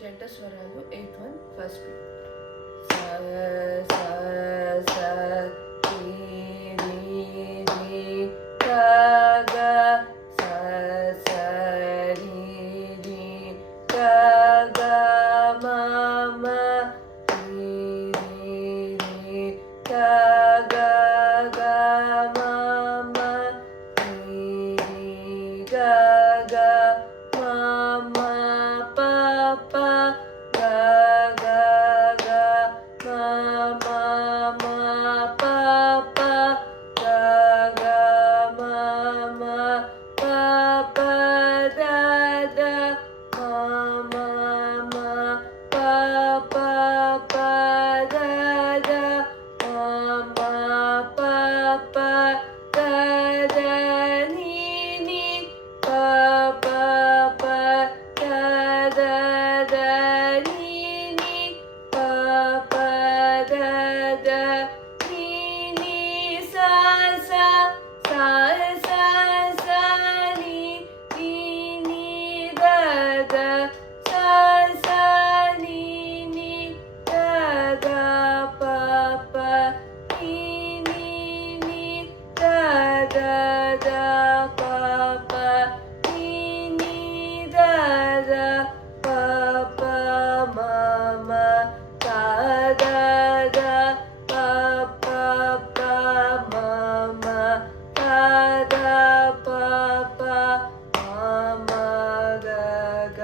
జంట స్వరాలు 8-1 first beat. స స స రి రి రి గ గ స స రి రి గ గ మ మ రి రి రి గ గ గ మ మ రి రి గ గ మ మ ప ప గ గ గ మ మ మ ప ప గ గ మ మ ప ప ద ద మ మ మ ప ప ప ద ద మ మ ప ప ద ద ನಿ ನಿ ಪ ಪ ಪ ದ ದ ದ ನಿ ನಿ ಪ ಪ ದ ದ ನಿ ನಿ ಸ ಸ ಸ ಸ ಸ ನಿ ನಿ ನಿ ದ ದ ಸ ಸ ನಿ ನಿ ದ ದ ಪ ಪ ನಿ ನಿ ನಿ ದ ದ ದ ಪ ಪ ನಿ ನಿ ದ ದ ಪ ಪ ಮ ಮ ದ ದ ದ ಪ ಪ ಪ ಮ ಮ ದ ದ ಪ ಪ ಮ ಮ ಗ ಗ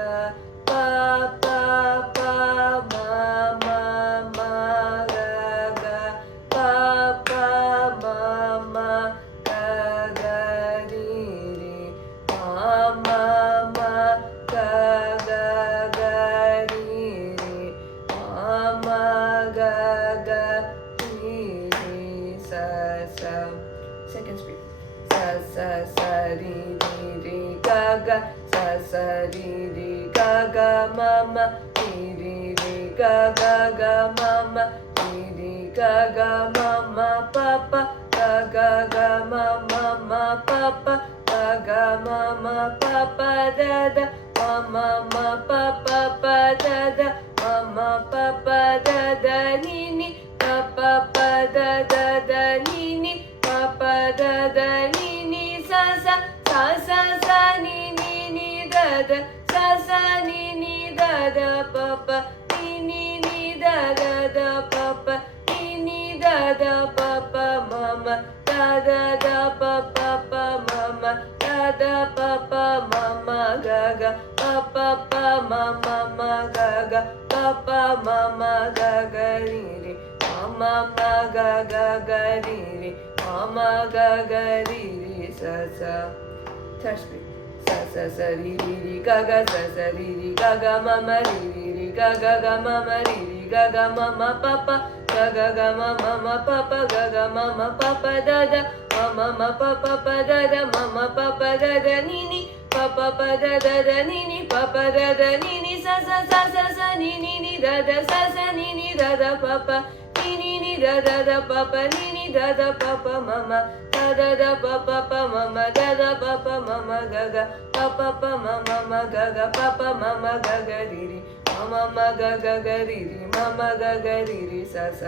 ಪ ಪ ಪ ಮ ಮ ಮ ಗ ಗ ಪ ಪ ಮ ಮ ಗ ಗ ರಿ ರಿ ಮ ಮ ಮ ಗ ಗ ಗ ರಿ ರಿ ಮ ಮ ಗ ಗ ರಿ ರಿ ಸ ಸ ಸೆಕೆಂಡ್ ಸ್ಪೀಡ್ ಸ ಸ ಸ ರಿ ರಿ ರಿ ಗ ಗ ಸ ಸ ರಿ ರಿ ಗ ಗ ಮ ಮ ರಿ ರಿ ರಿ ಗ ಗ ಗ ಮ ಮ ರಿ ರಿ ಗ ಗ ಮ ಮ ಪ ಪ ಗ ಗ ಗ ಮ ಮ ಮ ಪ ಪ ಗ ಗ ಮ ಮ ಪ ಪ ದ ದ ಮ ಮ ಮ ಪ ಪ ಪ ದ ದ ಮ ಮ ಪ ಪ ದ ದ ನಿ ನಿ ಪ ಪ ಪ ದ ದ ದ ನಿ ನಿ ಪ ಪ ದ ದ ನಿ ನಿ ಸ ಸ ಸ ಸ ಸ ನಿ ನಿ ನಿ ದ ದ ಸ ಸ ನಿ ನಿ ದ ದ ಪ ಪ ನಿ ನಿ ನಿ ದ ದ ದ ಪ ಪ ನಿ ನಿ ದ ದ ಪ ಪ ಮ ಮ ದ ದ ದ ಪ ಪ ಪ ಮ ಮ ದ ದ ಪ ಪ ಮ ಮ ಗ ಗ ಪ ಪ ಪ ಮ ಮ ಮ ಗ ಗ ಪ ಪ ಮ ಮ ಗ ಗ ರಿ ರಿ ಮ ಮ ಮ ಗ ಗ ಗ ರಿ ರಿ ಮ ಮ ಗ ಗ ರಿ ರಿ ಸ ಸ ಥರ್ಡ್ ಸ್ಪೀಡ್ ಸ ಸ ಸ ರಿ ರಿ ರಿ ಗ ಗ ಸ ಸ ರಿ ರಿ ಗ ಗ ಮ ಮ ರಿ ರಿ ರಿ ಗ ಗ ಗ ಮ ಮ ರಿ ರಿ ಗ ಗ ಮ ಮ ಪ ಪ ಗ ಗ ಗ ಮ ಮ ಮ ಪ ಪ ಗ ಗ ಮ ಮ ಪ ಪ ದ ದ ಮ ಮ ಮ ಪ ಪ ಪ ದ ದ ಮ ಮ ಪ ಪ ದ ದ ನಿ ನಿ ಪ ಪ ಪ ದ ದ ದ ನಿ ನಿ ಪ ಪ ದ ದ ನಿ ನಿ ಸ ಸ ಸ ಸ ಸ ನಿ ನಿ ನಿ ದ ದ ಸ ಸ ನಿ ನಿ ದ ದ ಪ ಪ ನಿ ನಿ ನಿ ದ ದ ದ ಪ ಪ ನಿ ನಿ ದ ದ ಪ ಪ ಮ ಮ ದ ದ ದ ಪ ಪ ಪ ಮ ಮ ದ ದ ಪ ಪ ಮ ಮ ಗ ಗ ಪ ಪ ಪ ಮ ಮ ಮ ಗ ಗ ಪ ಪ ಮ ಮ ಗ ಗ ರಿ ರಿ ಮ ಮ ಮ ಗ ಗ ಗ ರಿ ರಿ ಮ ಮ ಗ ಗ ರಿ ರಿ ಸ ಸ